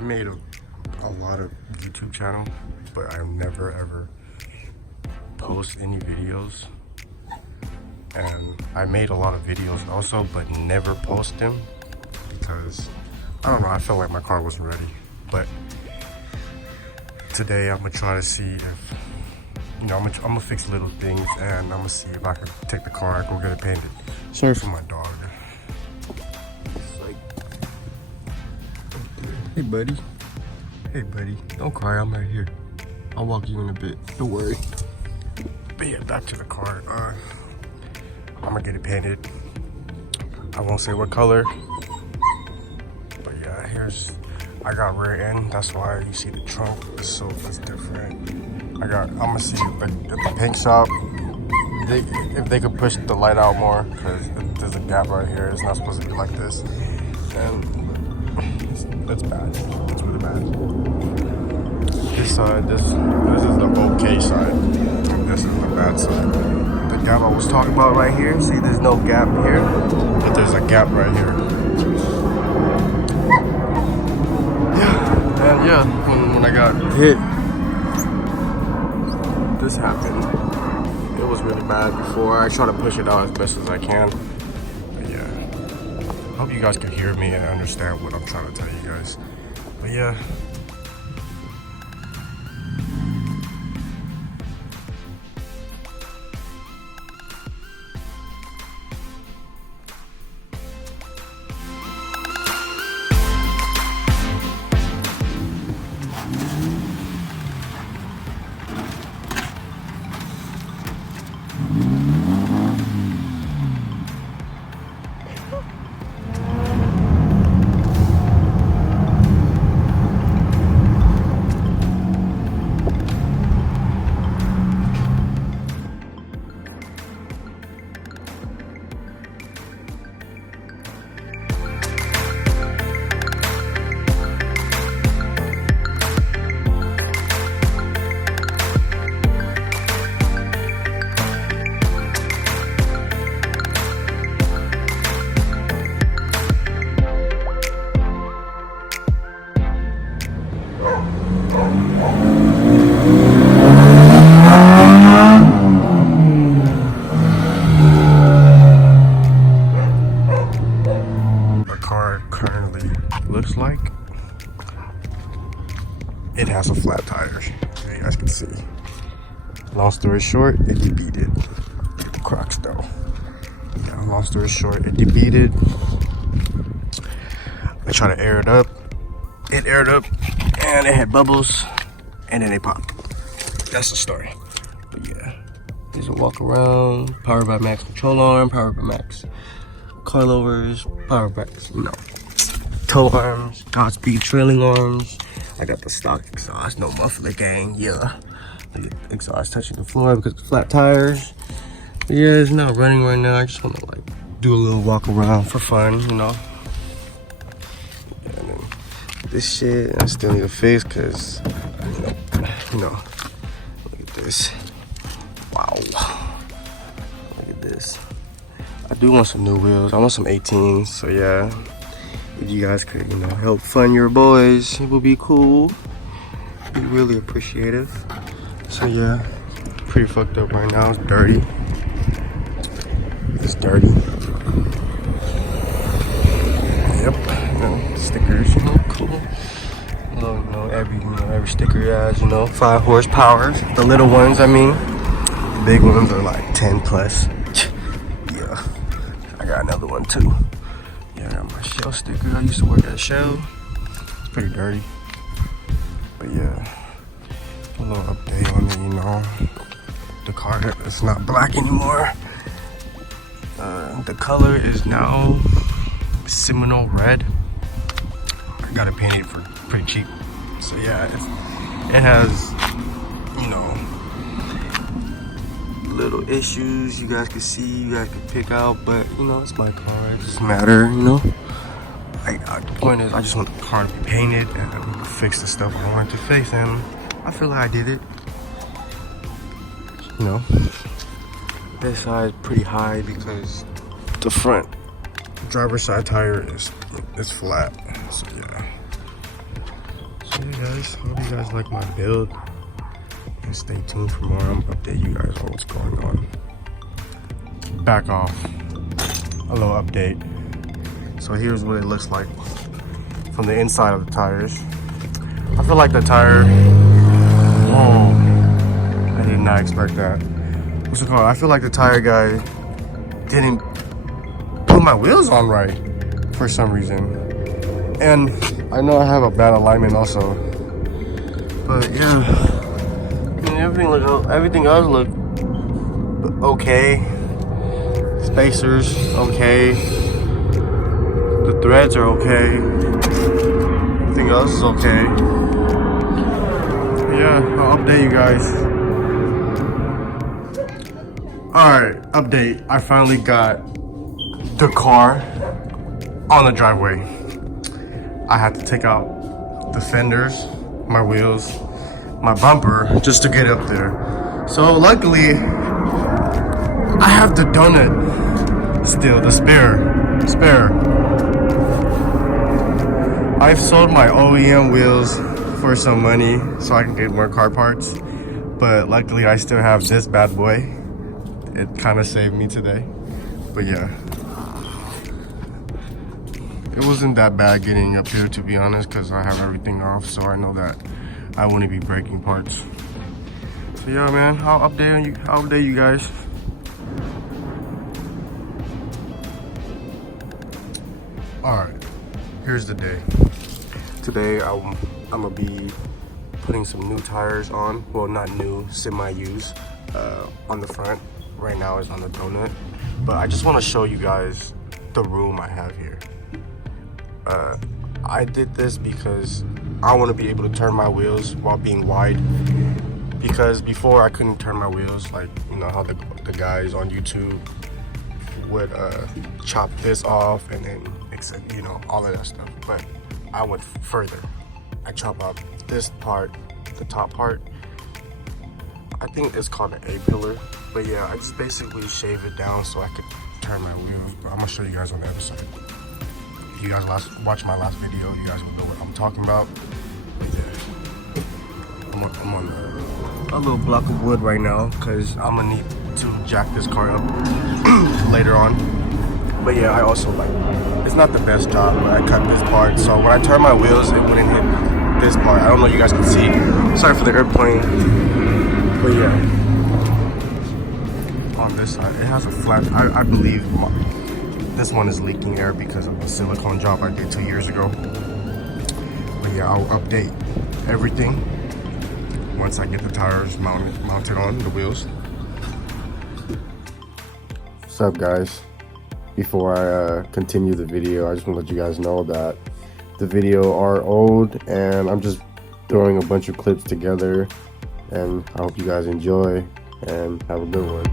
I made a lot of YouTube channel, but I never ever post any videos. And I made a lot of videos also, but never post them because I don't know, I felt like my car wasn't ready. But today I'm gonna try to see if, you know, I'm gonna fix little things, and I'm gonna see if I can take the car, go get it painted. Sorry for my dog. It's like, hey buddy. Hey buddy, don't cry, I'm right here. I'll walk you in a bit, don't worry. But yeah, back to the car. I'm gonna get it painted. I won't say what color. But yeah, I got rear end, that's why you see the trunk, the sofa's different. I'm gonna see if the paint shop, if they could push the light out more, because there's a gap right here. It's not supposed to be like this. And that's bad, it's really bad. This side, this is the okay side. And this is the bad side. The gap I was talking about right here, see there's no gap here, but there's a gap right here. And yeah, when I got hit, this happened. It was really bad before. I try to push it out as best as I can. But yeah, I hope you guys can hear me and understand what I'm trying to tell you guys. But yeah. Looks like it has a flat tire, so you guys can see. Long story short, it debeated. Crocs though. Yeah, long story short, it debeated. I tried to air it up. It aired up, and it had bubbles, and then they popped. That's the story. But yeah, there's a walk around. Power by Max control arm, Power by Max coilovers, Power Max, you know. Toe arms, Godspeed trailing arms. I got the stock exhaust, no muffler gang, yeah. The exhaust touching the floor because of flat tires. But yeah, it's not running right now. I just want to like do a little walk around for fun, you know. Yeah, and then this shit, I still need to fix because, you know, look at this. Wow. Look at this. I do want some new wheels. I want some 18s, so yeah. If you guys could, you know, help fund your boys, it would be cool. Be really appreciative. So yeah, pretty fucked up right now. It's dirty. It's dirty. Yep. You know, stickers, you know, cool. Every sticker has, you know, 5 horsepower. The little ones, I mean, the big ones are like 10 plus. Yeah, I got another one too. Yeah, my Shell sticker. I used to work at Shell. It's pretty dirty. But yeah, a little update on it, you know. The car is not black anymore. The color is now Seminole red. I got it painted for pretty cheap. So yeah, it has, you know, little issues you guys can see, you guys can pick out, but you know, it's my car, it doesn't matter, you know. The point is, I just want the car to be painted and we can fix the stuff I wanted to fix, and I feel like I did it. You know, this side is pretty high because the front driver's side tire is flat. So yeah, guys, hope you guys like my build, and stay tuned for more. I'm gonna update you guys on what's going on. Back off, a little update. So here's what it looks like from the inside of the tires. I feel like the tire, whoa, I did not expect that. What's it called? I feel like the tire guy didn't put my wheels on right for some reason. And I know I have a bad alignment also. But yeah, I mean, everything else look okay. Spacers, okay. The threads are okay. Everything else is okay. Yeah, I'll update you guys. Alright, update. I finally got the car on the driveway. I had to take out the fenders, my wheels, my bumper, just to get up there. So luckily, I have the donut still, the spare. I've sold my OEM wheels for some money so I can get more car parts. But luckily, I still have this bad boy. It kind of saved me today. But yeah. It wasn't that bad getting up here, to be honest, because I have everything off, so I know that I wouldn't be breaking parts. So yeah, man, I'll update you guys. Alright, here's the day. Today I'm gonna be putting some new tires on. Well, not new, semi-used, on the front. Right now it's on the donut. But I just want to show you guys the room I have here. I did this because I want to be able to turn my wheels while being wide, because before I couldn't turn my wheels, like, you know how the guys on YouTube would chop this off and then, you know, all of that stuff. But I went further. I chop out this part, the top part. I think it's called an A-pillar, but yeah, I just basically shave it down so I could turn my wheels. But I'm gonna show you guys on the other side. If you guys watch my last video, you guys will know what I'm talking about. Yeah. I'm on a little block of wood right now because I'm gonna need to jack this car up later on. But yeah, I also, like, it's not the best job, but I cut this part, so when I turn my wheels, it wouldn't hit this part. I don't know if you guys can see. Sorry for the airplane. But yeah, on this side, it has a flat, I believe this one is leaking air because of the silicone job I did 2 years ago. But yeah, I'll update everything once I get the tires mounted on the wheels. What's up, guys? Before I continue the video, I just want to let you guys know that the video are old and I'm just throwing a bunch of clips together, and I hope you guys enjoy and have a good one.